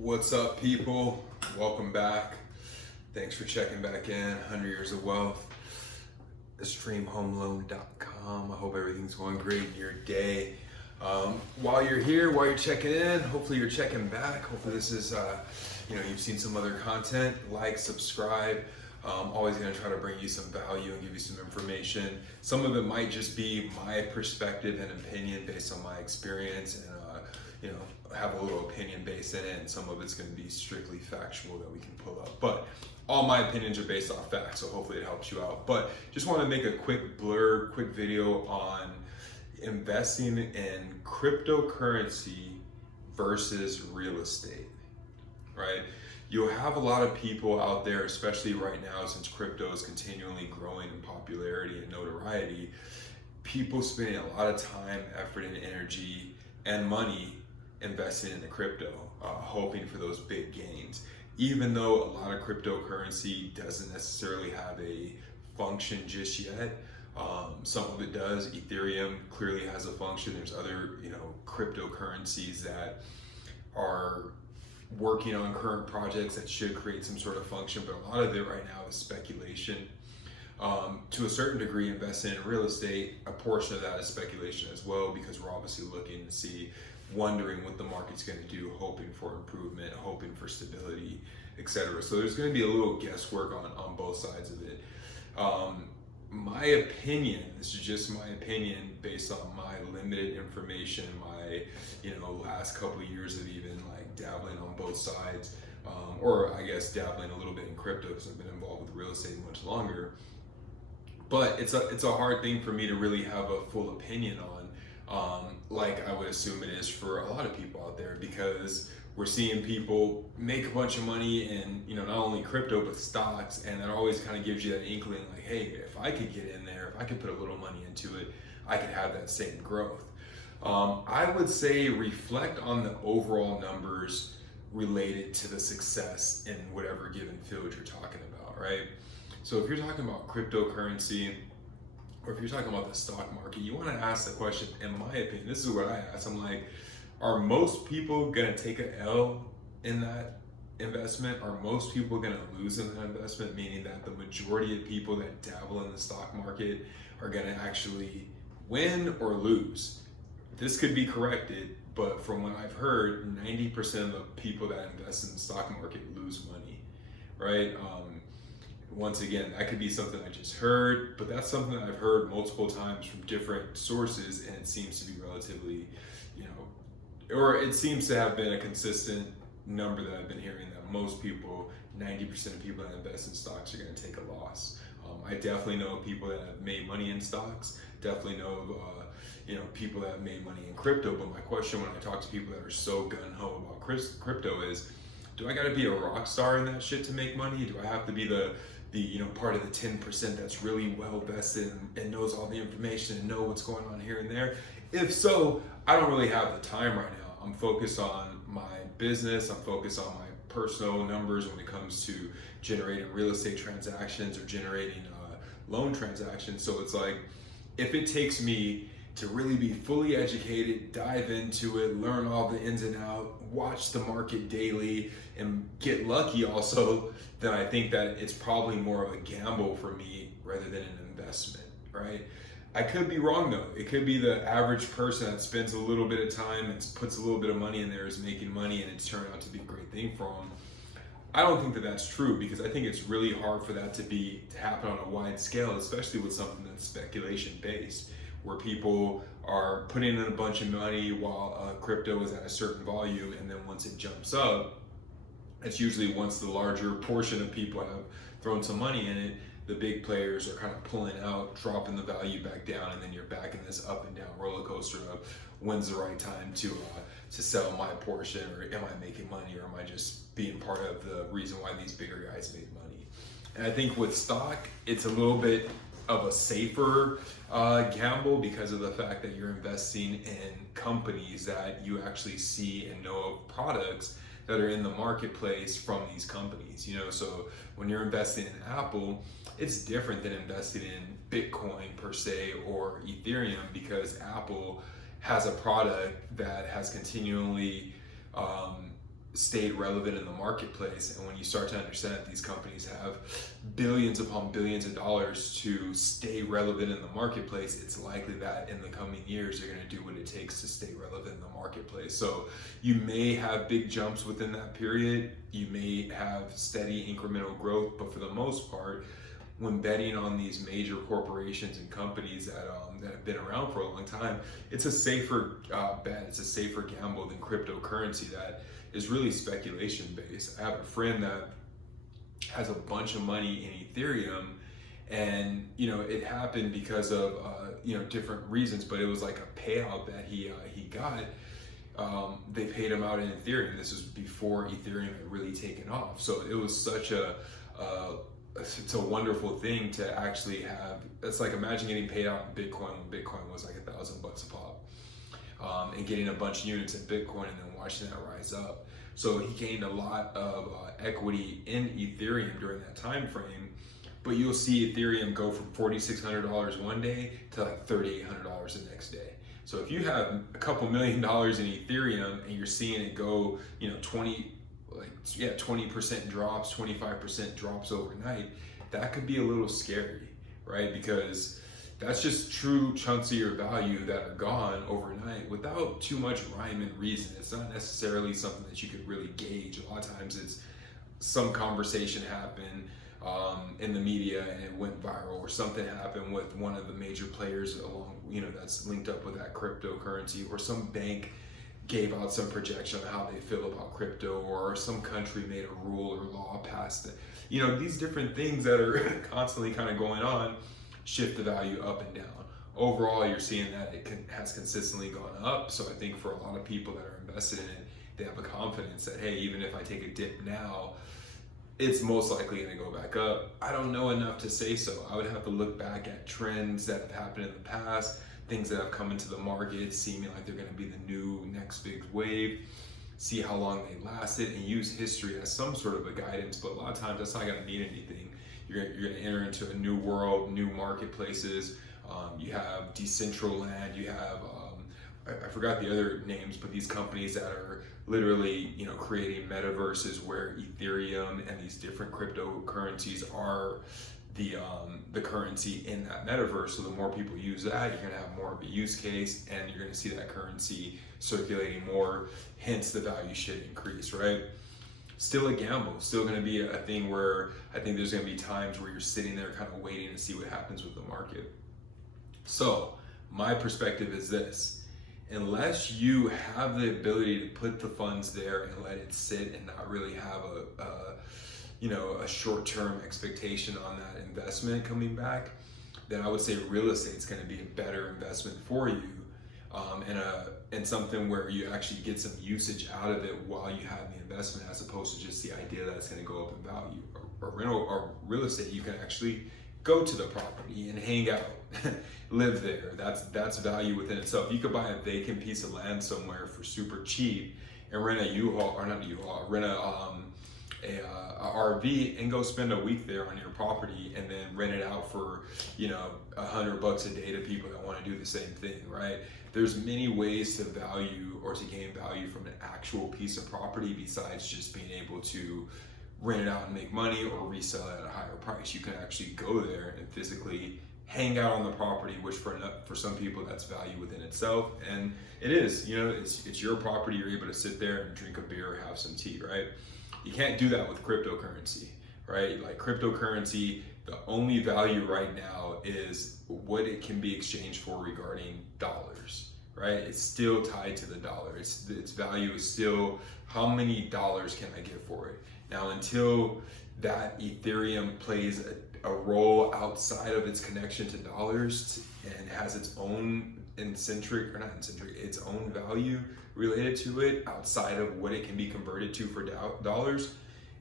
What's up, people? Welcome back. Thanks for checking back in. 100 Years of Wealth, extremehomeloan.com. I hope everything's going great in your day. While you're here, while you're checking in, hopefully you're checking back. Hopefully this is, you've seen some other content. Like, subscribe. Always going to try to bring you some value and give you some information. Some of it might just be my perspective and opinion based on my experience, and have a little opinion base in it, and some of it's going to be strictly factual that we can pull up. But all my opinions are based off facts, so hopefully it helps you out. But just want to make a quick video on investing in cryptocurrency versus real estate, right? You'll have a lot of people out there, especially right now since crypto is continually growing in popularity and notoriety, people spending a lot of time, effort, and energy and money investing in the crypto, hoping for those big gains. Even though a lot of cryptocurrency doesn't necessarily have a function just yet, some of it does. Ethereum clearly has a function. There's other, cryptocurrencies that are working on current projects that should create some sort of function, but a lot of it right now is speculation. To a certain degree, investing in real estate, a portion of that is speculation as well, because we're obviously looking to see, wondering what the market's going to do, hoping for improvement, hoping for stability, etc. So there's going to be a little guesswork on both sides of it. My opinion, this is just my opinion based on my limited information, my last couple of years of even like dabbling on both sides, or I guess dabbling a little bit in crypto because I've been involved with real estate much longer. But it's a hard thing for me to really have a full opinion on, like I would assume it is for a lot of people out there, because we're seeing people make a bunch of money in, not only crypto, but stocks. And that always kind of gives you that inkling like, hey, if I could get in there, if I could put a little money into it, I could have that same growth. I would say reflect on the overall numbers related to the success in whatever given field you're talking about, right? So if you're talking about cryptocurrency, or if you're talking about the stock market, you want to ask the question, in my opinion, this is what I ask. I'm like, are most people going to take an L in that investment? Are most people going to lose in that investment? Meaning that the majority of people that dabble in the stock market are going to actually win or lose. This could be corrected, but from what I've heard, 90% of the people that invest in the stock market lose money, right? Once again, that could be something I just heard, but that's something that I've heard multiple times from different sources, and it seems to be relatively, or it seems to have been a consistent number that I've been hearing, that most people, 90% of people that invest in stocks are going to take a loss. I definitely know people that have made money in stocks, definitely know people that have made money in crypto, but my question when I talk to people that are so gung-ho about crypto is, do I got to be a rock star in that shit to make money? Do I have to be the part of the 10% that's really well vested and knows all the information and know what's going on here and there? If so, I don't really have the time right now. I'm focused on my business. I'm focused on my personal numbers when it comes to generating real estate transactions or generating loan transactions. So it's like, if it takes me to really be fully educated, dive into it, learn all the ins and outs, watch the market daily, and get lucky also, then I think that it's probably more of a gamble for me rather than an investment, right? I could be wrong though. It could be the average person that spends a little bit of time and puts a little bit of money in there is making money, and it's turned out to be a great thing for them. I don't think that that's true, because I think it's really hard for that to happen on a wide scale, especially with something that's speculation based, where people are putting in a bunch of money while crypto is at a certain value, and then once it jumps up, it's usually once the larger portion of people have thrown some money in it, the big players are kind of pulling out, dropping the value back down, and then you're back in this up and down roller coaster of when's the right time to sell my portion, or am I making money, or am I just being part of the reason why these bigger guys made money? And I think with stock, it's a little bit of a safer gamble, because of the fact that you're investing in companies that you actually see and know of products that are in the marketplace from these companies. So when you're investing in Apple, it's different than investing in Bitcoin per se or Ethereum, because Apple has a product that has continually stayed relevant in the marketplace. And when you start to understand that these companies have billions upon billions of dollars to stay relevant in the marketplace, it's likely that in the coming years, they're going to do what it takes to stay relevant in the marketplace. So you may have big jumps within that period. You may have steady incremental growth, but for the most part, when betting on these major corporations and companies that have been around for a long time, it's a safer bet. It's a safer gamble than cryptocurrency that is really speculation based. I have a friend that has a bunch of money in Ethereum, and it happened because of different reasons, but it was like a payout that he got. They paid him out in Ethereum. This was before Ethereum had really taken off, so it was such it's a wonderful thing to actually have. It's like imagine getting paid out in Bitcoin when Bitcoin was like $1,000 a pop, and getting a bunch of units in Bitcoin and then watching that rise up. So he gained a lot of equity in Ethereum during that time frame. But you'll see Ethereum go from $4,600 one day to like $3,800 the next day. So if you have a couple $1 million in Ethereum and you're seeing it go, 20% drops, 25% drops overnight, that could be a little scary, right? Because that's just true chunks of your value that are gone overnight without too much rhyme and reason. It's not necessarily something that you could really gauge. A lot of times it's some conversation happened in the media and it went viral, or something happened with one of the major players along, that's linked up with that cryptocurrency, or some bank gave out some projection on how they feel about crypto, or some country made a rule or law passed it. These different things that are constantly kind of going on shift the value up and down. Overall, you're seeing that it has consistently gone up. So I think for a lot of people that are invested in it, they have a confidence that, hey, even if I take a dip now, it's most likely going to go back up. I don't know enough to say so. I would have to look back at trends that have happened in the past, things that have come into the market seeming like they're going to be the new next big wave, see how long they lasted, and use history as some sort of a guidance. But a lot of times that's not going to mean anything. You're going to enter into a new world, new marketplaces. You have Decentraland, you have I forgot the other names, but these companies that are literally creating metaverses where Ethereum and these different cryptocurrencies are the currency in that metaverse. So the more people use that, you're going to have more of a use case, and you're going to see that currency circulating more, hence the value should increase, right? Still a gamble, still going to be a thing where I think there's going to be times where you're sitting there kind of waiting to see what happens with the market. So my perspective is this: unless you have the ability to put the funds there and let it sit and not really have a short-term expectation on that investment coming back, then I would say real estate's going to be a better investment for you, and something where you actually get some usage out of it while you have the investment, as opposed to just the idea that it's going to go up in value. Or real estate, you can actually go to the property and hang out, live there. That's value within itself. You could buy a vacant piece of land somewhere for super cheap and rent a U-Haul, or not a U-Haul, rent a RV and go spend a week there on your property, and then rent it out for $100 a day to people that want to do the same thing, right? There's many ways to value or to gain value from an actual piece of property besides just being able to rent it out and make money or resell it at a higher price. You can actually go there and physically hang out on the property, which for some people that's value within itself, and it is. It's your property. You're able to sit there and drink a beer or have some tea, right? You can't do that with cryptocurrency, right? Like cryptocurrency, the only value right now is what it can be exchanged for regarding dollars, right? It's still tied to the dollar. Its value is still how many dollars can I get for it. Now, until that Ethereum plays a role outside of its connection to dollars and has its own its own value related to it outside of what it can be converted to for dollars,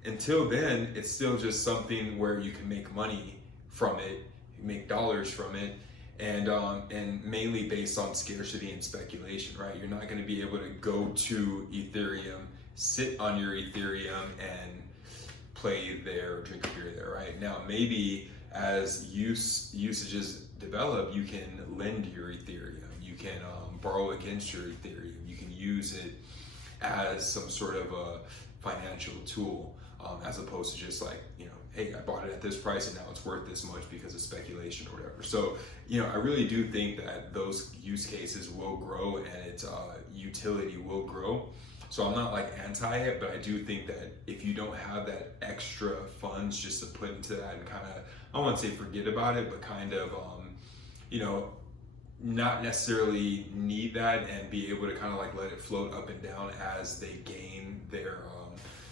until then, it's still just something where you can make money from it, make dollars from it, and mainly based on scarcity and speculation, right? You're not going to be able to go to Ethereum, sit on your Ethereum, and play there, drink a beer there, right? Now, maybe as usages develop, you can lend your Ethereum, you can borrow against your Ethereum, you can use it as some sort of financial tool, as opposed to just like, hey, I bought it at this price and now it's worth this much because of speculation or whatever. So, I really do think that those use cases will grow and its utility will grow. So I'm not like anti it, but I do think that if you don't have that extra funds just to put into that and kind of, I won't say forget about it, but kind of, not necessarily need that and be able to kind of like let it float up and down as they gain their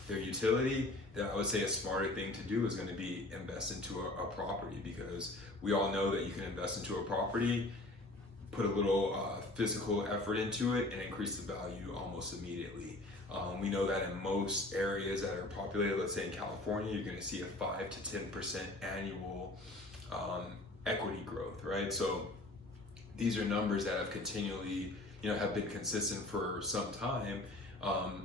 utility, then I would say a smarter thing to do is going to be invest into a property, because we all know that you can invest into a property, put a little physical effort into it, and increase the value almost immediately. We know that in most areas that are populated, let's say in California, you're going to see a 5 to 10% annual equity growth, right? So these are numbers that have continually, have been consistent for some time.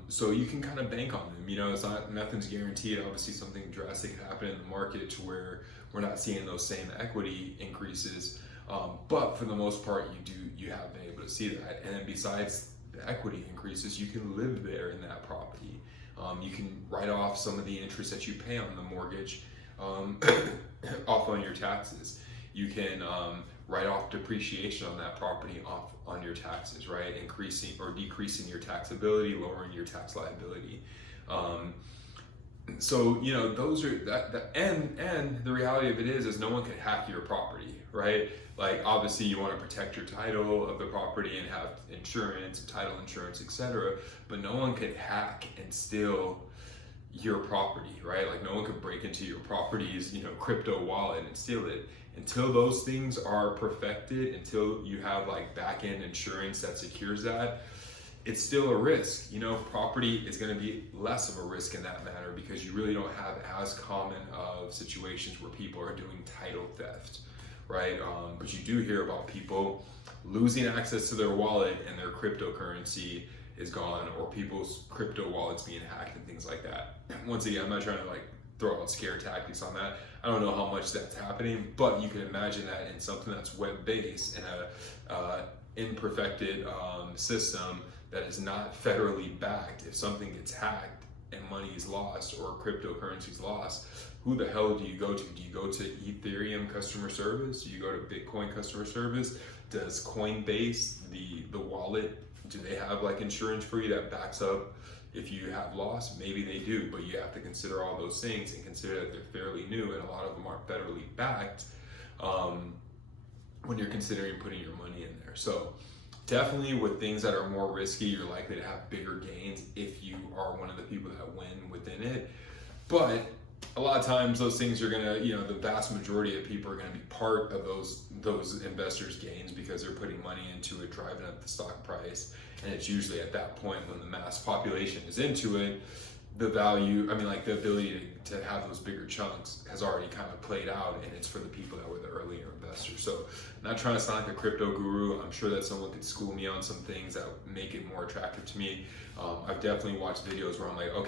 So you can kind of bank on them. It's not, nothing's guaranteed. Obviously something drastic could happen in the market to where we're not seeing those same equity increases. But for the most part, you have been able to see that. And then besides the equity increases, you can live there in that property. You can write off some of the interest that you pay on the mortgage off on your taxes. You can write off depreciation on that property off on your taxes, right? Increasing or decreasing your taxability, lowering your tax liability. So those are that and the reality of it is no one can hack your property, right? Like obviously you want to protect your title of the property and have insurance, title insurance, etc. But no one can hack and steal your property, right? Like no one could break into your property's crypto wallet and steal it. Until those things are perfected, until you have like back-end insurance that secures that, it's still a risk. Property is going to be less of a risk in that matter because you really don't have as common of situations where people are doing title theft, right? But you do hear about people losing access to their wallet and their cryptocurrency is gone, or people's crypto wallets being hacked and things like that. Once again, I'm not trying to like throw out scare tactics on that. I don't know how much that's happening, but you can imagine that in something that's web-based and a imperfected system that is not federally backed. If something gets hacked and money is lost or cryptocurrency is lost, who the hell do you go to? Do you go to Ethereum customer service? Do you go to Bitcoin customer service? Does Coinbase, the wallet, do they have like insurance for you that backs up if you have loss? Maybe they do, but you have to consider all those things and consider that they're fairly new and a lot of them aren't federally backed when you're considering putting your money in there. So definitely with things that are more risky, you're likely to have bigger gains if you are one of the people that win within it. But a lot of times those things are gonna, the vast majority of people are gonna be part of those investors' gains because they're putting money into it, driving up the stock price. And it's usually at that point when the mass population is into it, the value, the ability to have those bigger chunks has already kind of played out, and it's for the people that were the earlier investors. So not trying to sound like a crypto guru. I'm sure that someone could school me on some things that make it more attractive to me. I've definitely watched videos where I'm like, okay,